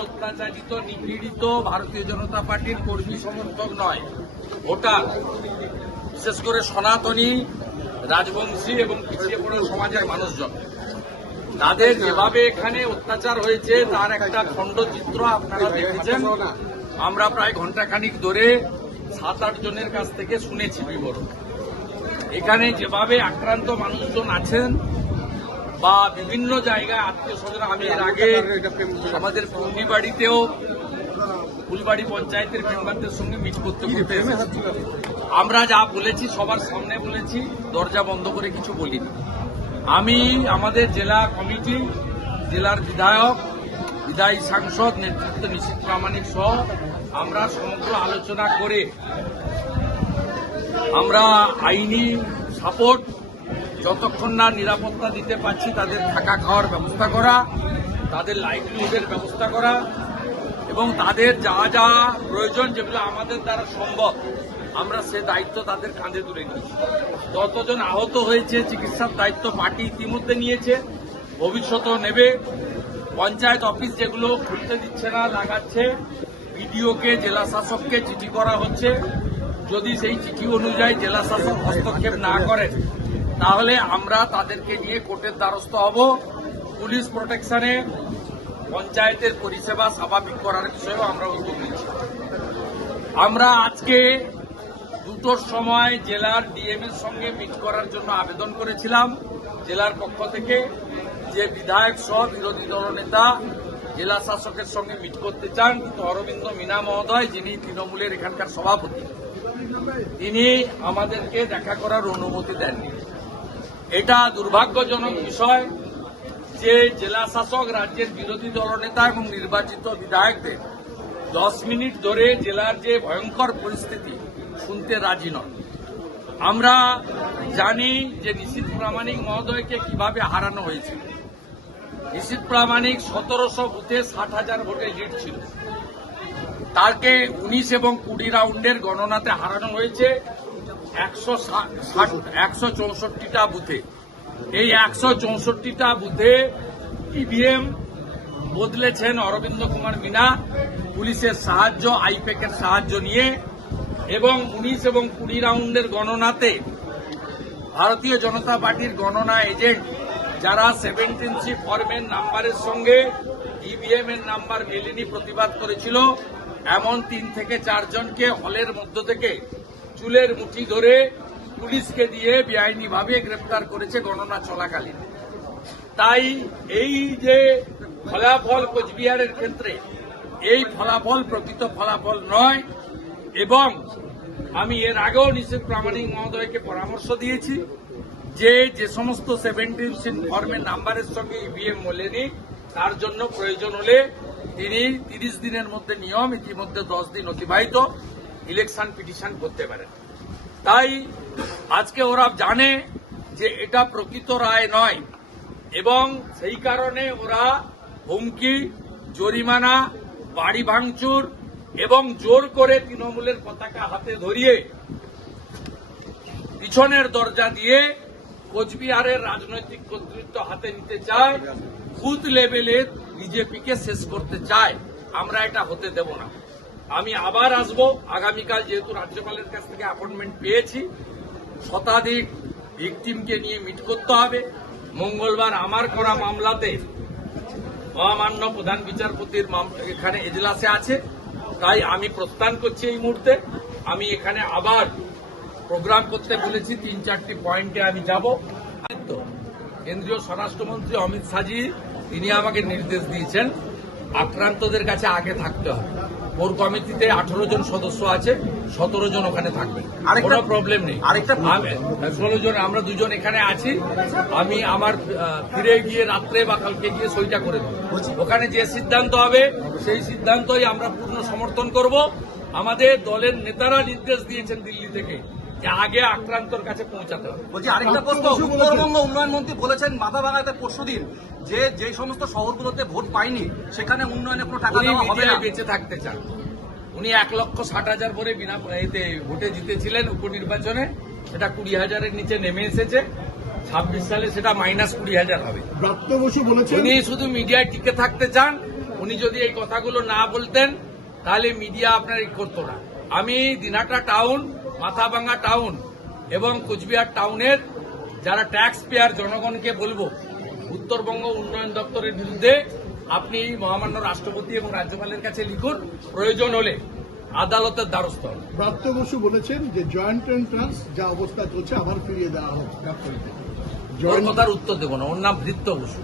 অত্যাচারিত নিপীড়িত ভারতীয় জনতা পার্টির কর্মী সমর্থক নয় ভোটার। বিশেষ করে সনাতনী, রাজবংশী এবং পিছিয়ে পড়া সমাজের মানুষজন। তাদের যেভাবে এখানে অত্যাচার হয়েছে, তার একটা খণ্ডচিত্র আপনারা দেখেছেন। আমরা প্রায় ঘন্টাখানিক ধরে সাত আট জনের কাছ থেকে শুনেছি বিবরণ। এখানে যেভাবে আক্রান্ত মানুষজন আছেন বা বিভিন্ন জায়গায় আত্মীয় স্বজন আমি এর আগে আমাদের ফুলবাড়িতেও ফুলবাড়ি পঞ্চায়েতের মেম্বারদের সঙ্গে মিট করতে। আমরা যা বলেছি, সবার সামনে বলেছি, দরজা বন্ধ করে কিছু বলিনি। আমি, আমাদের জেলা কমিটি, জেলার বিধায়ক, বিদায়ী সাংসদ, নেতৃত্ব নিশীত প্রামাণিক সহ আমরা সমগ্র আলোচনা করে আমরা আইনি সাপোর্ট, যতক্ষণ না নিরাপত্তা দিতে পারছি, তাদের থাকা খাওয়ার ব্যবস্থা করা, তাদের লাইভলিহুডের ব্যবস্থা করা এবং তাদের যা যা প্রয়োজন যেগুলো আমাদের দ্বারা সম্ভব আমরা সে দায়িত্ব তাদের কাঁধে তুলে নিয়েছি। যতজন আহত হয়েছে, চিকিৎসার দায়িত্ব পার্টি ইতিমধ্যে নিয়েছে, ভবিষ্যতেও নেবে। পঞ্চায়েত অফিস যেগুলো খুলতে দিচ্ছে না, লাগাচ্ছে, বিডিওকে জেলা শাসককে চিঠি করা হচ্ছে। যদি সেই চিঠি অনুযায়ী জেলা শাসক হস্তক্ষেপ না করেন, তাহলে আমরা তাদেরকে নিয়ে কোর্টের দ্বারস্থ হব। পুলিশ প্রোটেকশনে পঞ্চায়েতের পরিষেবা স্বাভাবিক করার বিষয়েও আমরা উদ্যোগ নিচ্ছি। আমরা আজকে দুটোর সময় জেলার ডিএম এর সঙ্গে মিট করার জন্য আবেদন করেছিলাম। জেলার পক্ষ থেকে যে বিধায়ক সহ বিরোধী দলনেতা জেলা শাসকের সঙ্গে মিট করতে চান, কিন্তু অরবিন্দ মিনা মহোদয়, যিনি তৃণমূলের এখানকার সভাপতি, তিনি আমাদেরকে দেখা করার অনুমতি দেননি। এটা দুর্ভাগ্যজনক বিষয় যে জেলা শাসক, রাজ্যের বিরোধী দলনেতা এবং নির্বাচিত বিধায়কদের দশ মিনিট ধরে জেলার যে ভয়ঙ্কর পরিস্থিতি শুনতে রাজি নয় আমরা জানি যে নিশীত প্রামাণিক মহোদয়কে কীভাবে হারানো হয়েছে। নিশীত প্রামাণিক সতেরোশো বুথে ষাট হাজার ভোটে লিড ছিল। তাকে উনিশ এবং কুড়ি রাউন্ডের গণনাতে হারানো হয়েছে একশো একশো চৌষট্টিটা বুথে। এই একশো চৌষট্টিটা বুথে ইভিএম বদলেছেন অরবিন্দ কুমার মিনা, পুলিশের সাহায্য আইপেকের সাহায্য নিয়ে এবং উনিশ এবং কুড়ি রাউন্ডের গণনাতে ভারতীয় জনতা পার্টির গণনা এজেন্ট যারা সেভেন্টিন সি ফর্মের নাম্বারের সঙ্গে ইভিএম এর নাম্বার মেলেনি প্রতিবাদ করেছিল, এমন তিন থেকে চারজনকে হলের মধ্য থেকে চুলের মুঠি ধরে পুলিশকে দিয়ে বেআইনিভাবে গ্রেপ্তার করেছে গণনা চলাকালীন। তাই এই যে ফলাফল কোচবিহারের ক্ষেত্রে, এই ফলাফল প্রকৃত ফলাফল নয় এবং আমি এর আগেও নিশ্চিত প্রামাণিক মহোদয়কে পরামর্শ দিয়েছি যে যে সমস্ত সেভেন্টিন ফর্মের নাম্বারের সঙ্গে ইভিএম মোলেনি তার জন্য প্রয়োজন হলে তিনি তিরিশ দিনের মধ্যে নিয়ম, ইতিমধ্যে দশ দিন অতিবাহিত ইলেকশন পিটিশন করতে পারেন। তাই আজকে ওরা জানে যে এটা প্রকৃত রায় নয় এবং সেই কারণে ওরা হুমকি, জরিমানা, বাড়ি ভাঙচুর এবং জোর করে তৃণমূলের পতাকা হাতে ধরিয়ে পিছনের দরজা দিয়ে কোচবিহারের রাজনৈতিক কর্তৃত্ব হাতে নিতে চায় বুথ লেভেলে বিজেপিকে শেষ করতে চায়, আমরা এটা হতে দেব না। আমি আবার আসব, আগামীকাল যেহেতু রাজ্যপালের কাছ থেকে অ্যাপয়েন্টমেন্ট পেয়েছি, শতাধিক ভিকটিমকে নিয়ে মিট করতে হবে। মঙ্গলবার আমার করা মামলাতে মহামান্য প্রধান বিচারপতির এখানে এজলাসে আছে। তাই আমি প্রস্থান করছি এই মুহূর্তে। আমি এখানে আবার প্রোগ্রাম করতে বলেছি, তিন চারটি পয়েন্টে আমি যাব। কেন্দ্রীয় স্বরাষ্ট্রমন্ত্রী অমিত শাহজি, তিনি আমাকে নির্দেশ দিয়েছেন, আক্রান্তদের কাছে আগে থাকতে হবে। কোর কমিটিতে আঠারো জন সদস্য আছে সতেরো জন ওখানে থাকবেন। আরেকটা- কোনো প্রবলেম নেই। আরেকটা ষোলো জন আমরা দুজন এখানে আছি। আমি আমার ফিরে গিয়ে রাত্রে বা কালকে গিয়ে সইটা করে দেবো। ওখানে যে সিদ্ধান্ত হবে সেই সিদ্ধান্তই আমরা পূর্ণ সমর্থন করব। আমাদের দলের নেতারা নির্দেশ দিয়েছেন দিল্লি থেকে। আগে আক্রান্তর কাছে পৌঁছাতে হবে। বলছি আরেকটা প্রশ্ন। উত্তরবঙ্গ উন্নয়ন মন্ত্রী বলেছেন মাথা ভাঙাতে পরশু দিন যে যে সমস্ত শহরগুলোতে ভোট পায়নি সেখানে উন্নয়নে কোনো টাকা দেওয়া হবে না। মিডিয়ায় বেঁচে থাকতে চান। উনি এক লক্ষ ষাট হাজার ভোটে বিনা এতে ভোটে জিতেছিলেন উপনির্বাচনে। সেটা কুড়ি হাজারের নিচে নেমে এসেছে। ছাব্বিশ সালে সেটা মাইনাস কুড়ি হাজার হবে। ব্রাত্য বসু বলেছেন উনি শুধু মিডিয়ায় টিকে থাকতে চান। উনি যদি এই কথাগুলো না বলতেন তাহলে মিডিয়া আপনার এই করতো না। আমি দিনাটা টাউন মাথাভাঙ্গা টাউন এবং কোচবিহার টাউনের যারা ট্যাক্স পেয়ার জনগণকে বলব উত্তরবঙ্গ উন্নয়ন দপ্তরের বিরুদ্ধে আপনি মহামান্য রাষ্ট্রপতি এবং রাজ্যপালের কাছে লিখুন প্রয়োজন হলে আদালতের দ্বারস্থ প্রাপ্ত বসু বলেছেন যে জয়েন্ট এন্ট্রান্স যা অবস্থা চলছে আবার ফিরিয়ে দেওয়া হোক। কথার উত্তর দেবো না ওর নাম ভৃত্য বসু।